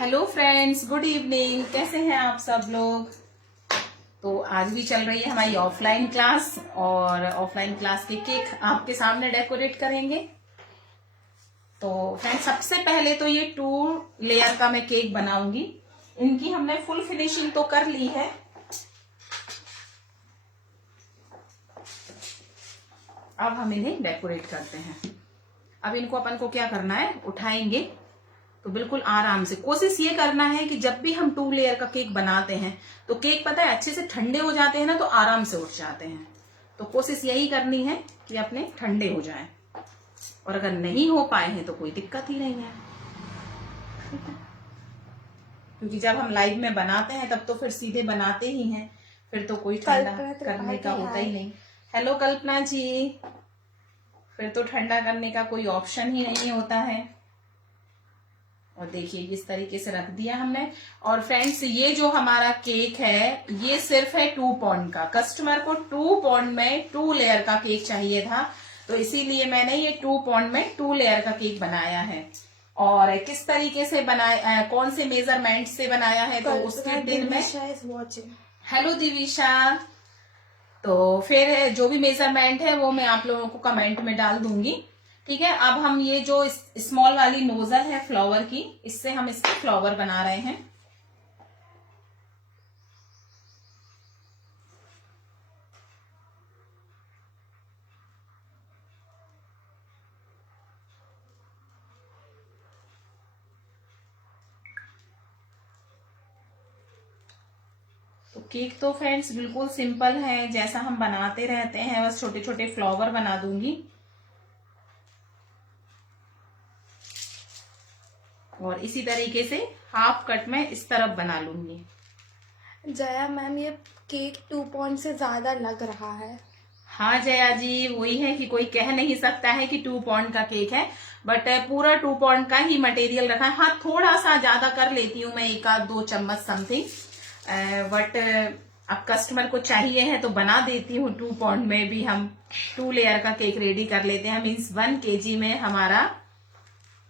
Hello friends, good evening. कैसे हैं आप सब लोग। तो आज भी चल रही है हमारी ऑफलाइन क्लास और ऑफलाइन क्लास के केक आपके सामने डेकोरेट करेंगे। तो फ्रेंड्स, सबसे पहले तो ये 2 लेयर का मैं केक बनाऊंगी। इनकी हमने फुल फिनिशिंग तो कर ली है। अब हम इन्हें डेकोरेट करते हैं। अब इनको अपन को क्या करना है, उठाएंगे तो बिल्कुल आराम से। कोशिश ये करना है कि जब भी हम 2 लेयर का केक बनाते हैं तो केक पता है अच्छे से ठंडे हो जाते हैं ना, तो आराम से उठ जाते हैं। तो कोशिश यही करनी है कि अपने ठंडे हो जाएं। और अगर नहीं हो पाए हैं तो कोई दिक्कत ही नहीं है, क्योंकि जब हम लाइव में बनाते हैं तब तो फिर सीधे बनाते ही हैं, फिर तो कोई ठंडा करने का होता ही नहीं। हेलो कल्पना जी। फिर तो ठंडा करने का कोई ऑप्शन ही नहीं होता है। और देखिए इस तरीके से रख दिया हमने। और फ्रेंड्स, ये जो हमारा केक है ये सिर्फ है 2 पाउंड का। कस्टमर को 2 पाउंड में 2 लेयर का केक चाहिए था, तो इसीलिए मैंने ये 2 पाउंड में 2 लेयर का केक बनाया है। और किस तरीके से बनाया, कौन से मेजरमेंट से बनाया है, तो उसके टिन में। हेलो दिविशा। तो फिर जो भी मेजरमेंट है वो मैं आप लोगों को कमेंट में डाल दूंगी, ठीक है। अब हम ये जो स्मॉल वाली नोजल है फ्लावर की, इससे हम इसके फ्लावर बना रहे हैं। तो केक तो फ्रेंड्स बिल्कुल सिंपल है, जैसा हम बनाते रहते हैं, बस छोटे छोटे फ्लावर बना दूंगी। और इसी तरीके से हाफ कट में इस तरफ बना लूंगी। जया मैम, ये केक 2 पाउंड से ज्यादा लग रहा है। हाँ जया जी, वही है कि कोई कह नहीं सकता है कि 2 पाउंड का केक है, बट पूरा 2 पाउंड का ही मटेरियल रखा है। हाँ, थोड़ा सा ज्यादा कर लेती हूँ मैं, 1-2 चम्मच समथिंग, बट अब कस्टमर को चाहिए है तो बना देती हूँ। 2 पाउंड में भी हम 2 लेयर का केक रेडी कर लेते हैं। मीन्स 1 kg में हमारा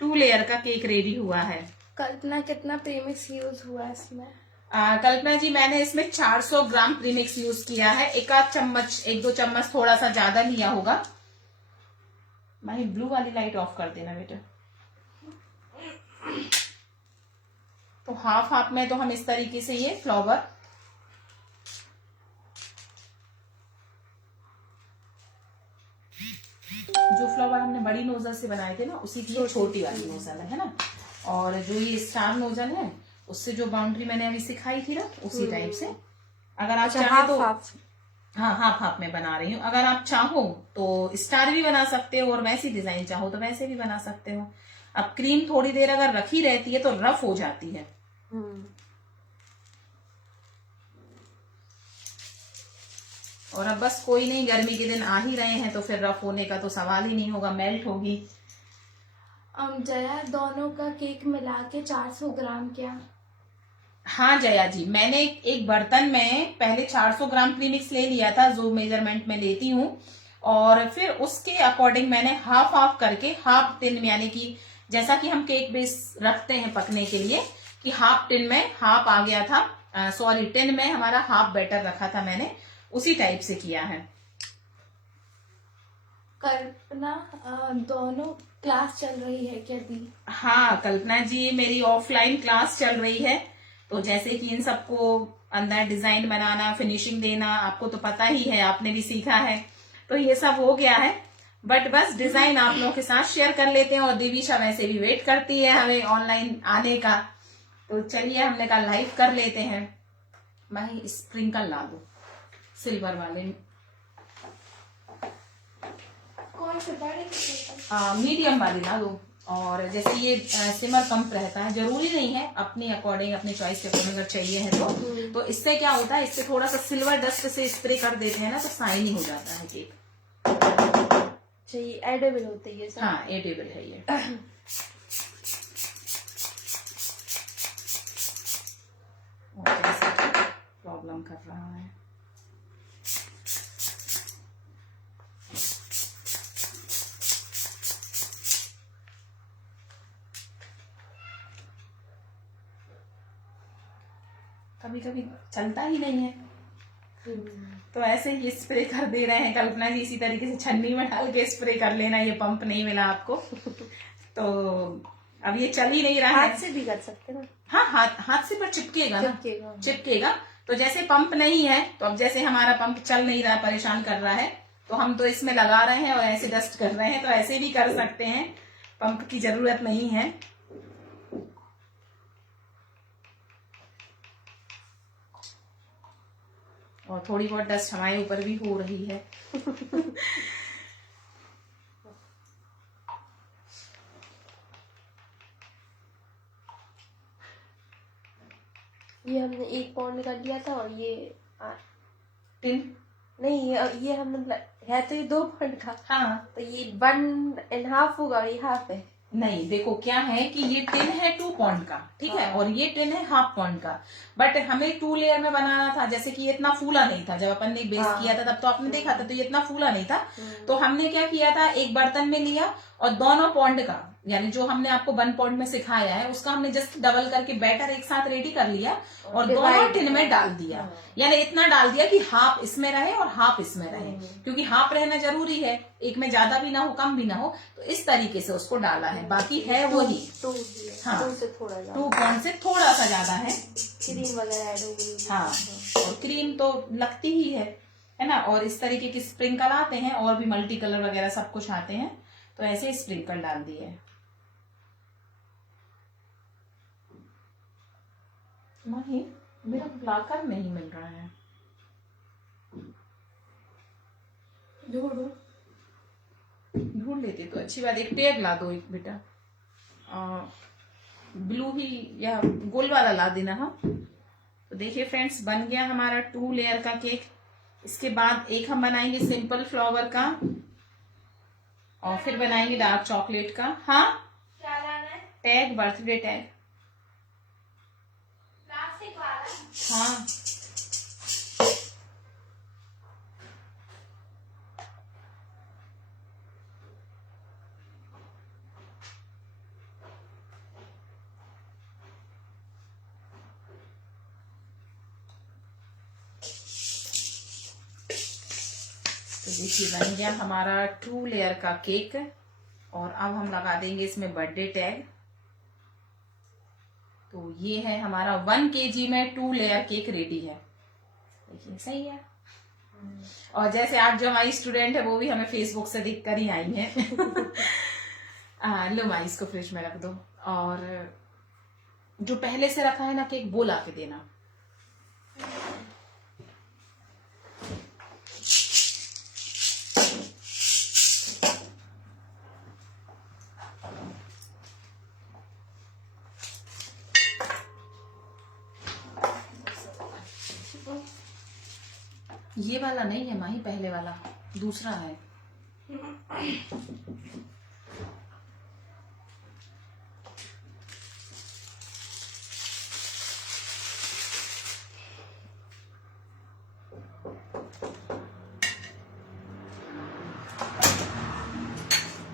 2 लेयर का केक रेडी हुआ है। कल्पना, कितना प्रीमिक्स यूज हुआ है इसमें? कल्पना जी, मैंने इसमें 400 ग्राम प्रीमिक्स यूज किया है। 1-2 चम्मच थोड़ा सा ज्यादा लिया होगा। माही ब्लू वाली लाइट ऑफ कर देना बेटा। तो हाफ हाफ में तो हम इस तरीके से ये फ्लावर, जो फ्लावर हमने बड़ी नोजल से बनाए थे ना, उसी की छोटी वाली नोजल है ना। और जो ये स्टार नोजल है उससे जो बाउंड्री मैंने अभी सिखाई थी ना, उसी टाइप से अगर आप चाहें तो हाँ, हाफ हाफ में बना रही हूँ। अगर आप चाहो तो स्टार भी बना सकते हो, और वैसी डिजाइन चाहो तो वैसे भी बना सकते हो। अब क्रीम थोड़ी देर अगर रखी रहती है तो रफ हो जाती है। और अब बस कोई नहीं, गर्मी के दिन आ ही रहे हैं तो फिर रफ होने का तो सवाल ही नहीं होगा, मेल्ट होगी। जया, दोनों का केक मिला के 400 ग्राम क्या? हाँ जया जी, मैंने एक बर्तन में पहले 400 ग्राम प्रीमिक्स ले लिया था, जो मेजरमेंट में लेती हूँ। और फिर उसके अकॉर्डिंग मैंने हाफ हाफ करके, हाफ टिन यानी कि जैसा कि हम केक बेस रखते हैं पकने के लिए, कि हाफ टिन में हाफ आ गया था, सॉरी टिन में हमारा हाफ बैटर रखा था मैंने, उसी टाइप से किया है। कल्पना, दोनों क्लास चल रही है क्या दी? हाँ कल्पना जी, मेरी ऑफलाइन क्लास चल रही है। तो जैसे कि इन सबको अंदर डिजाइन बनाना, फिनिशिंग देना, आपको तो पता ही है, आपने भी सीखा है, तो ये सब हो गया है। बट बस डिजाइन आप लोगों के साथ शेयर कर लेते हैं। और दिविशा वैसे भी वेट करती है हमें ऑनलाइन आने का, तो चलिए हमने कहा लाइव कर लेते हैं। भाई स्प्रिंकल ला दो सिल्वर वाले, कौन से बड़े? मीडियम वाली ला दो। और जैसे ये सिमर कम रहता है, जरूरी नहीं है, अपने अकॉर्डिंग, अपने चॉइस के अकॉर्डिंग अगर चाहिए है तो इससे क्या होता है, इससे थोड़ा सा सिल्वर डस्ट से स्प्रे कर देते हैं ना, तो शाइनी हो जाता है केक। चाहिए एडेबल होते है सब। हाँ, एडेबल है ये। प्रॉब्लम कर रहा है। कभी कभी चलता ही नहीं है। तो ऐसे ही स्प्रे कर दे रहे हैं कल्पना जी, इसी तरीके से छन्नी में डाल के स्प्रे कर लेना। ये पंप नहीं मिला आपको तो अब ये चल ही नहीं रहा है। हाथ से भी कर सकते ना। हाँ, हाथ से, पर चिपकेगा ना, चिपकेगा। तो जैसे पंप नहीं है, तो अब जैसे हमारा पंप चल नहीं रहा, परेशान कर रहा है, तो हम तो इसमें लगा रहे हैं और ऐसे डस्ट कर रहे हैं। तो ऐसे भी कर सकते हैं, पंप की जरूरत नहीं है। और थोड़ी बहुत डस्ट हमारे ऊपर भी हो रही है। ये हमने 1 पाउंड का लिया था और ये टिन नहीं, ये हम मतलब है तो ये 2 पाउंड का। हाँ, तो ये 1.5 होगा और ये हाफ है। नहीं, देखो क्या है कि ये टिन है 2 पाउंड का, ठीक है, और ये टिन है हाफ पाउंड का। बट हमें 2 लेयर में बनाना था। जैसे कि ये इतना फूला नहीं था, जब अपन ने बेस किया था तब तो आपने देखा था, तो ये इतना फूला नहीं था। तो हमने क्या किया था, एक बर्तन में लिया और दोनों पाउंड का, यानी जो हमने आपको 1 पाउंड में सिखाया है उसका हमने जस्ट डबल करके बैटर एक साथ रेडी कर लिया और दोनों टिन में डाल दिया। यानी इतना डाल दिया कि हाफ इसमें रहे और हाफ इसमें रहे, क्योंकि हाफ रहना जरूरी है, एक में ज्यादा भी ना हो कम भी ना हो। तो इस तरीके से उसको डाला है, बाकी है वही। हाँ, 2 पाउंड से थोड़ा सा ज्यादा है। क्रीम वगैरह ऐड हो गई। हाँ, और क्रीम तो लगती ही है ना। और इस तरीके की स्प्रिंकल आते हैं, और भी मल्टी कलर वगैरह सब कुछ आते हैं। तो ऐसे स्प्रिंकल डाल दिए। नहीं, मेरा लाकर नहीं मिल रहा है। ढूंढ लेती तो अच्छी बात। एक टेप ला दो एक बेटा, ब्लू ही या गोल वाला ला देना। हाँ, तो देखिए फ्रेंड्स, बन गया हमारा 2 लेयर का केक। इसके बाद एक हम बनाएंगे सिंपल फ्लावर का, और फिर बनाएंगे डार्क चॉकलेट का। हाँ, क्या लाना है? Tag, birthday tag. प्लास्टिक वाला? हाँ, तो देखिए बन गया हमारा 2 लेयर का केक। और अब हम लगा देंगे इसमें बर्थडे टैग। तो ये है हमारा 1 kg में 2 लेयर केक रेडी है। देखिए सही है। और जैसे आप जो हमारी स्टूडेंट है वो भी हमें फेसबुक से देख कर ही आई है। लो माई, इसको फ्रिज में रख दो। और जो पहले से रखा है ना केक, वो ला के देना। ये वाला नहीं है माही, पहले वाला दूसरा है।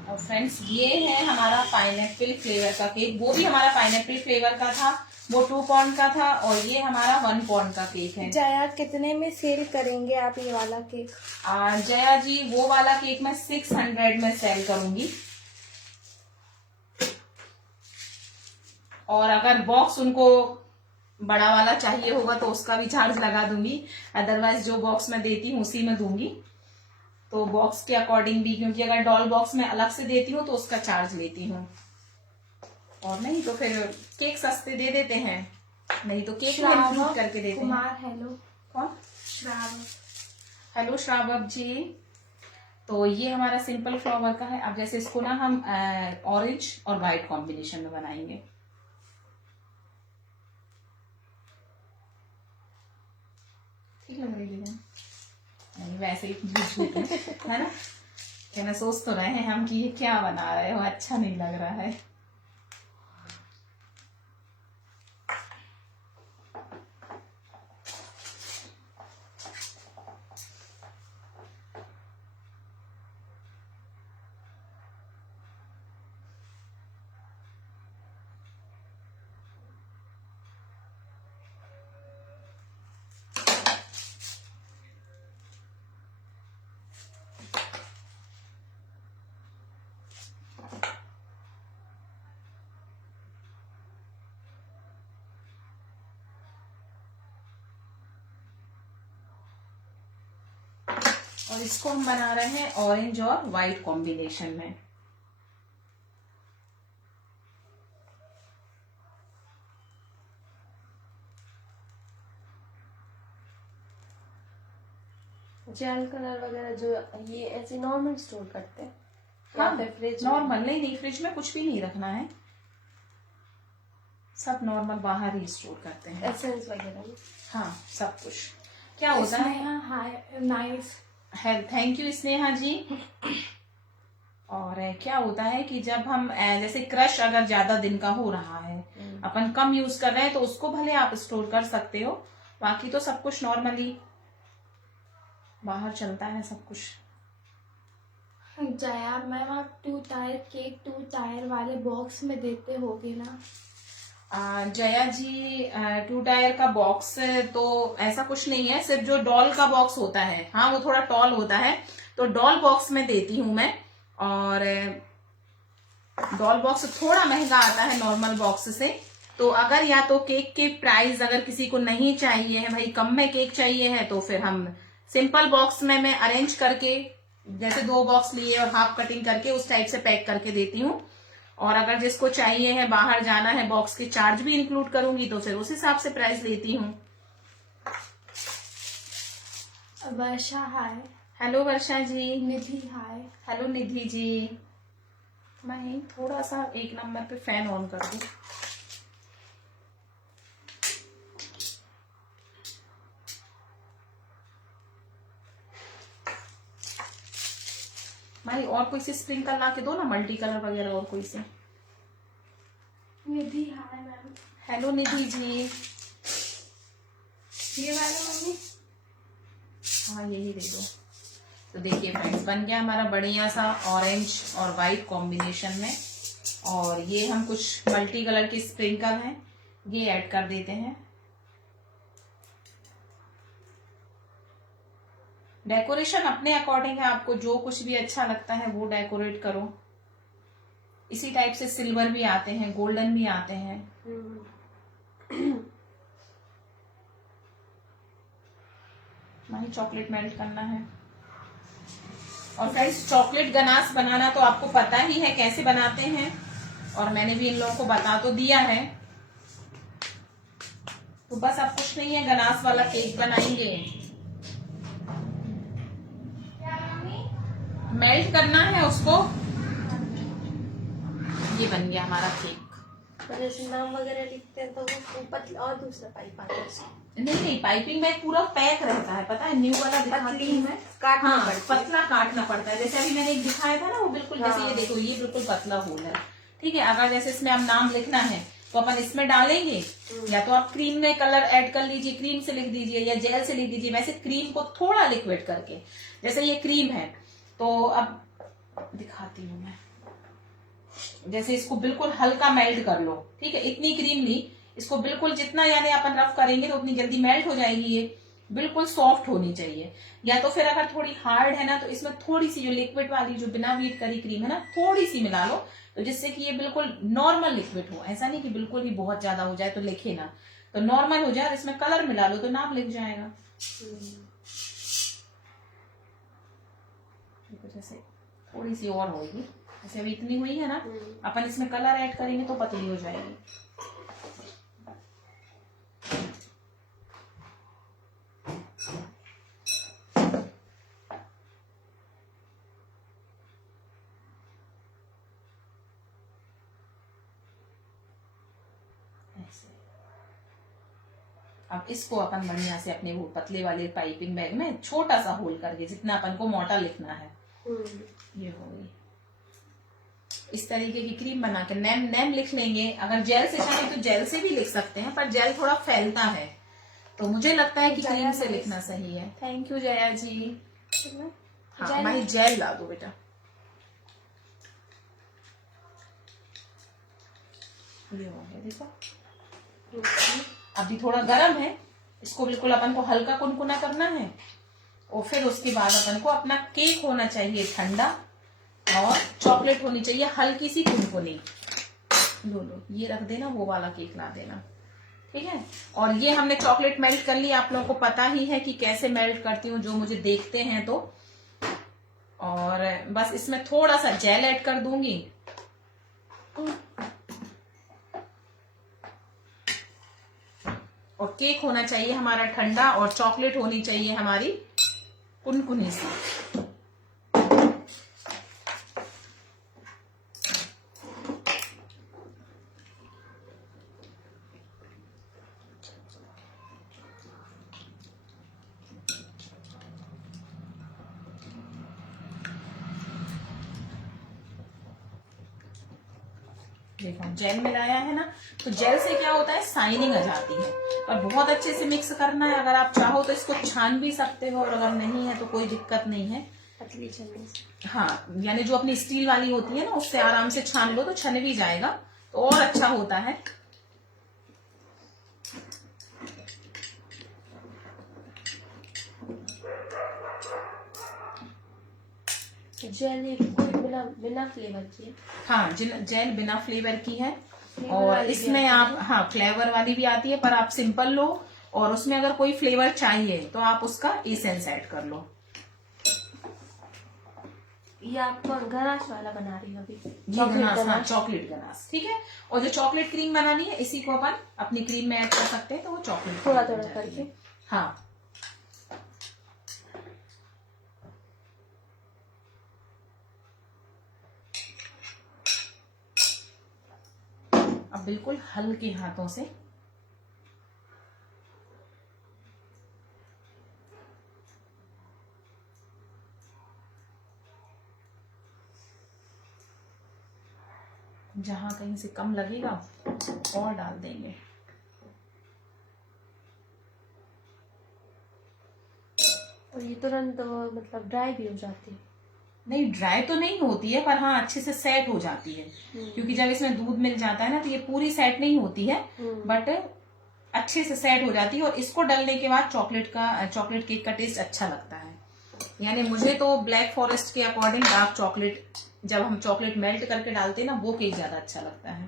और फ्रेंड्स, ये है हमारा पाइनएप्पल फ्लेवर का केक। वो भी हमारा पाइनएप्पल फ्लेवर का था, वो 2 पाउंड का था। और ये हमारा 1 पाउंड का केक है। जया, कितने में सेल करेंगे आप ये वाला केक? जया जी, वो वाला केक मैं 600 में सेल करूंगी। और अगर बॉक्स उनको बड़ा वाला चाहिए होगा तो उसका भी चार्ज लगा दूंगी। अदरवाइज जो बॉक्स मैं देती हूँ उसी में दूंगी। तो बॉक्स के अकॉर्डिंग भी, क्योंकि अगर डॉल बॉक्स में अलग से देती हूँ तो उसका चार्ज लेती हूँ। और नहीं तो फिर केक सस्ते दे देते हैं, नहीं तो केक इंक्लूड करके देते हैं। हेलो, कौन? श्रावण। हेलो श्रावक जी। तो ये हमारा सिंपल फ्लावर का है। अब जैसे इसको ना हम ऑरेंज और व्हाइट कॉम्बिनेशन में बनाएंगे। ठीक लग रही है? नहीं, वैसे ही पूछ लेते हैं, है ना। कहना सोच तो रहे हैं हम कि ये क्या बना रहे हो, अच्छा नहीं लग रहा है। और इसको हम बना रहे हैं ऑरेंज और व्हाइट कॉम्बिनेशन में। जेल कलर वगैरह जो ये ऐसे नॉर्मल स्टोर करते हैं? हाँ, फिर फ्रिज नॉर्मल नहीं, फ्रिज में कुछ भी नहीं रखना है, सब नॉर्मल बाहर ही स्टोर करते हैं। एसेंस वगैरह? हाँ, सब कुछ। क्या होता है, हाय नाइस है, थैंक यू स्नेहा जी। और क्या होता है कि जब हम जैसे क्रश अगर ज्यादा दिन का हो रहा है, अपन कम यूज कर रहे हैं, तो उसको भले आप स्टोर कर सकते हो, बाकी तो सब कुछ नॉर्मली बाहर चलता है सब कुछ। जया मैम, आप 2 टायर केक 2 टायर वाले बॉक्स में देते होगे ना? जया जी, 2 टायर का बॉक्स तो ऐसा कुछ नहीं है, सिर्फ जो डॉल का बॉक्स होता है, हाँ वो थोड़ा टॉल होता है, तो डॉल बॉक्स में देती हूँ मैं। और डॉल बॉक्स थोड़ा महंगा आता है नॉर्मल बॉक्स से, तो अगर या तो केक के प्राइस अगर किसी को नहीं चाहिए है, भाई कम में केक चाहिए है, तो फिर हम सिंपल बॉक्स में मैं अरेंज करके, जैसे 2 बॉक्स लिए और हाफ कटिंग करके उस टाइप से पैक करके देती हूँ। और अगर जिसको चाहिए है, बाहर जाना है, बॉक्स के चार्ज भी इंक्लूड करूंगी, तो फिर उस हिसाब से प्राइस लेती हूँ। वर्षा हाय। हेलो वर्षा जी। निधि हाय। हेलो निधि जी। मैं थोड़ा सा 1 नंबर पे फैन ऑन कर दूं। भाई और कोई सी स्प्रिंकल ला के दो ना, मल्टी कलर वगैरह और कोई से। निधि hi ma'am. Hello Nidhi ji. ये वाला मम्मी? हाँ यही दे दो। तो देखिए फ्रेंड्स, बन गया हमारा बढ़िया सा ऑरेंज और व्हाइट कॉम्बिनेशन में। और ये हम कुछ मल्टी कलर की स्प्रिंकल हैं, ये ऐड कर देते हैं। डेकोरेशन अपने अकॉर्डिंग है, आपको जो कुछ भी अच्छा लगता है वो डेकोरेट करो। इसी टाइप से सिल्वर भी आते हैं, गोल्डन भी आते हैं। माही चॉकलेट मेल्ट करना है। और फ्रेंड्स, चॉकलेट गनाश बनाना तो आपको पता ही है कैसे बनाते हैं, और मैंने भी इन लोगों को बता तो दिया है। तो बस अब कुछ नहीं है, गनाश वाला केक बनाएंगे। मेल्ट करना है उसको। ये बन गया हमारा केक। जैसे नाम वगैरह लिखते हैं तो वो ऊपर और दूसरा पाइप आता है? नहीं, पाइपिंग बैग पूरा पैक रहता है, पता है। न्यू वाला दिखाती हूँ मैं, पतला काटना पड़ता है। जैसे अभी मैंने एक दिखाया था ना, वो बिल्कुल जैसे ये देखो, ये बिल्कुल पतला होल है, ठीक है। अगर जैसे इसमें अब नाम लिखना है तो अपन इसमें डालेंगे, या तो आप क्रीम में कलर ऐड कर लीजिए, क्रीम से लिख दीजिए या जेल से लिख दीजिए। वैसे क्रीम को थोड़ा लिक्विड करके, जैसे ये क्रीम है, तो अब दिखाती हूँ मैं। जैसे इसको बिल्कुल हल्का मेल्ट कर लो, ठीक है। इतनी क्रीम ली, इसको बिल्कुल जितना यानी अपन रफ करेंगे तो उतनी जल्दी मेल्ट हो जाएगी। ये बिल्कुल सॉफ्ट होनी चाहिए। या तो फिर अगर थोड़ी हार्ड है ना, तो इसमें थोड़ी सी जो लिक्विड वाली जो बिना बीट करी क्रीम है ना, थोड़ी सी मिला लो, तो जिससे कि ये बिल्कुल नॉर्मल लिक्विड हो। ऐसा नहीं कि बिल्कुल ही बहुत ज्यादा हो जाए तो लिखे ना, तो नॉर्मल हो जाए। और इसमें कलर मिला लो तो नाम लिख जाएगा। जैसे थोड़ी सी और होगी, जैसे अभी इतनी हुई है ना, अपन इसमें कलर ऐड करेंगे तो पतली हो जाएगी। ऐसे अब इसको अपन बढ़िया से अपने वो पतले वाले पाइपिंग बैग में छोटा सा होल करके, जितना अपन को मोटा लिखना है, ये हो गई। इस तरीके की क्रीम बना के नेम लिख लेंगे। अगर जेल से चाहे तो जेल से भी लिख सकते हैं, पर जेल थोड़ा फैलता है, तो मुझे लगता है कि क्रीम से लिखना सही है। थैंक यू जया जी। हाँ भाई, जेल ला दो बेटा। ये हो गया, देखो अभी थोड़ा गर्म है, इसको बिल्कुल अपन को हल्का कुनकुना करना है। और फिर उसके बाद अपन को अपना केक होना चाहिए ठंडा, और चॉकलेट होनी चाहिए हल्की सी कुनकुनी। लो ये रख देना, वो वाला केक ला देना, ठीक है। और ये हमने चॉकलेट मेल्ट कर ली, आप लोगों को पता ही है कि कैसे मेल्ट करती हूँ, जो मुझे देखते हैं तो। और बस इसमें थोड़ा सा जेल ऐड कर दूंगी। और केक होना चाहिए हमारा ठंडा और चॉकलेट होनी चाहिए हमारी कुनकुनी सी। देखो जेल मिलाया है ना, तो जेल से क्या होता है, शाइनिंग आ जाती है। और बहुत अच्छे से मिक्स करना है। अगर आप चाहो तो इसको छान भी सकते हो, और अगर नहीं है तो कोई दिक्कत नहीं है। पतली छन्नी से, हाँ, यानी जो अपनी स्टील वाली होती है ना, उससे आराम से छान लो तो छन भी जाएगा, तो और अच्छा होता है। जेल कोई बिना बिना फ्लेवर की है। हाँ, जेल बिना फ्लेवर की है। फ्लेवर और वाली भी इसमें आती आप, है। हाँ फ्लेवर वाली भी आती है, पर आप सिंपल लो। और उसमें अगर कोई फ्लेवर चाहिए तो आप उसका एसेंस ऐड कर लो। ये आपको गनाश वाला बना रही हो अभी? ये गनाश, हाँ चॉकलेट गनाश, ठीक है। और जो चॉकलेट क्रीम बनानी है, इसी को अपन अपनी क्रीम में ऐड कर सकते हैं, तो वो चॉकलेट थोड़ा थोड़ा करके। हाँ। अब बिल्कुल हल्के हाथों से जहां कहीं से कम लगेगा और डाल देंगे। और ये तुरंत मतलब ड्राई भी हो जाती है? नहीं, ड्राई तो नहीं होती है, पर हाँ अच्छे से सेट हो जाती है। क्योंकि जब इसमें दूध मिल जाता है ना, तो ये पूरी सेट नहीं होती है, बट अच्छे से सेट हो जाती है। और इसको डालने के बाद चॉकलेट केक का टेस्ट अच्छा लगता है। यानी मुझे तो ब्लैक फॉरेस्ट के अकॉर्डिंग डार्क चॉकलेट, जब हम चॉकलेट मेल्ट करके डालते हैं ना, वो केक ज्यादा अच्छा लगता है।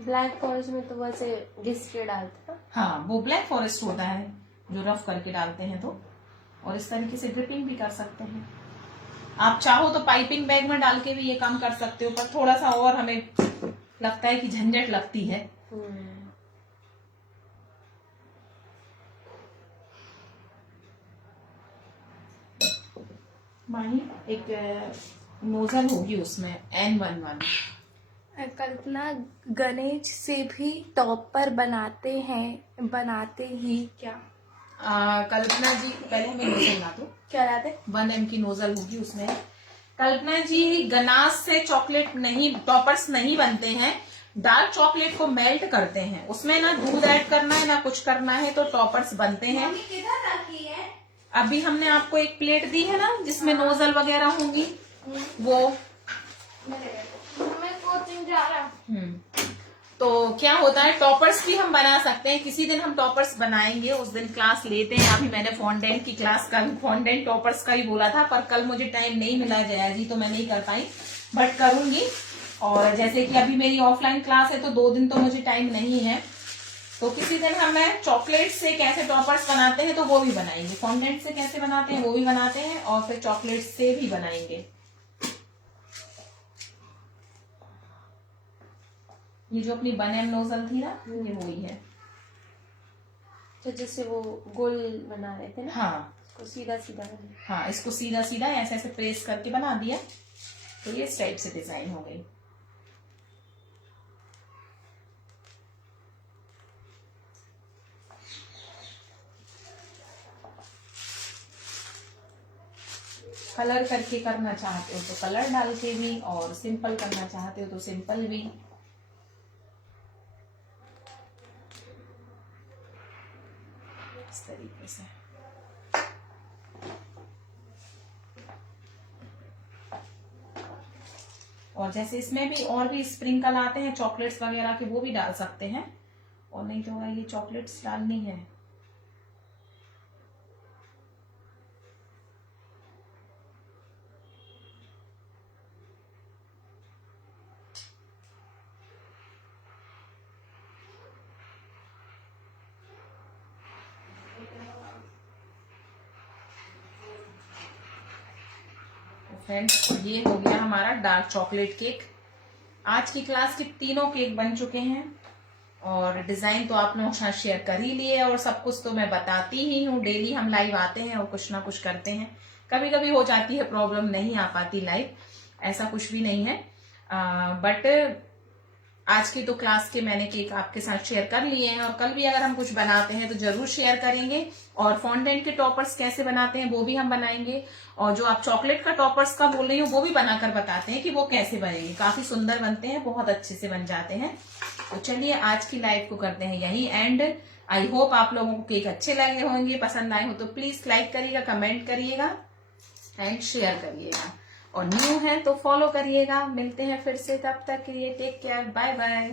ब्लैक फॉरेस्ट में तो वैसे घिस के डालते हैं। हाँ, वो ब्लैक फॉरेस्ट होता है जो रफ करके डालते हैं। तो और इस तरीके से ड्रिपिंग भी कर सकते हैं। आप चाहो तो पाइपिंग बैग में डाल के भी ये काम कर सकते हो, पर थोड़ा सा और हमें लगता है कि झंझट लगती है। माही, एक नोजल होगी उसमें N1 वाली। कल्पना, गणेश से भी टॉपर बनाते ही क्या? कल्पना जी, पहले हमें नोजल ला दो। क्या लाते? 1M की नोजल होगी उसमें। कल्पना जी, गनाश से चॉकलेट नहीं, टॉपर्स नहीं बनते हैं। डार्क चॉकलेट को मेल्ट करते हैं, उसमें ना दूध ऐड करना है ना कुछ करना है, तो टॉपर्स बनते हैं। किधर रखी है? अभी हमने आपको एक प्लेट दी है ना, जिसमें नोजल वगैरह होंगी, वो। मैं कोचिंग जा रहा। तो क्या होता है, टॉपर्स भी हम बना सकते हैं। किसी दिन हम टॉपर्स बनाएंगे, उस दिन क्लास लेते हैं। अभी मैंने फॉन्डेंट की क्लास, कल फॉन्डेंट टॉपर्स का ही बोला था, पर कल मुझे टाइम नहीं मिला जया जी, तो मैं नहीं कर पाई, बट करूंगी। और जैसे कि अभी मेरी ऑफलाइन क्लास है, तो 2 दिन तो मुझे टाइम नहीं है। तो किसी दिन हमें चॉकलेट से कैसे टॉपर्स बनाते हैं तो वो भी बनाएंगे, फॉन्डेंट से कैसे बनाते हैं वो भी बनाते हैं, और फिर चॉकलेट से भी बनाएंगे। ये जो अपनी 1M नोजल थी ना, ये वही है। तो जैसे वो गोल बना रहे थे ना, हाँ, इसको सीधा सीधा हाँ, इसको सीधा सीधा ऐसे ऐसे प्रेस करके बना दिया, तो ये इस टाइप से डिजाइन हो गई। कलर करके करना चाहते हो तो कलर डाल के भी, और सिंपल करना चाहते हो तो सिंपल भी। इस तरीके से। और जैसे इसमें भी और भी स्प्रिंकल आते हैं चॉकलेट्स वगैरह के, वो भी डाल सकते हैं। और नहीं तो ये चॉकलेट्स डालनी है। फ्रेंड्स ये हो गया हमारा डार्क चॉकलेट केक। आज की क्लास के तीनों केक बन चुके हैं और डिजाइन तो आप लोगों के साथ शेयर कर ही लिए और सब कुछ तो मैं बताती ही हूँ। डेली हम लाइव आते हैं और कुछ ना कुछ करते हैं। कभी कभी हो जाती है प्रॉब्लम, नहीं आ पाती लाइव, ऐसा कुछ भी नहीं है। बट आज की तो क्लास के मैंने केक आपके साथ शेयर कर लिए हैं और कल भी अगर हम कुछ बनाते हैं तो जरूर शेयर करेंगे। और फॉन्डेंट के टॉपर्स कैसे बनाते हैं वो भी हम बनाएंगे। और जो आप चॉकलेट का टॉपर्स का बोल रही हो वो भी बनाकर बताते हैं कि वो कैसे बनेंगे। काफी सुंदर बनते हैं, बहुत अच्छे से बन जाते हैं। तो चलिए आज की लाइव को करते हैं यही एंड। आई होप आप लोगों को केक अच्छे लगे होंगे, पसंद आए हो तो प्लीज लाइक करिएगा, कमेंट करिएगा एंड शेयर करिएगा। और न्यू है तो फॉलो करिएगा। मिलते हैं फिर से, तब तक के लिए टेक केयर, बाय बाय।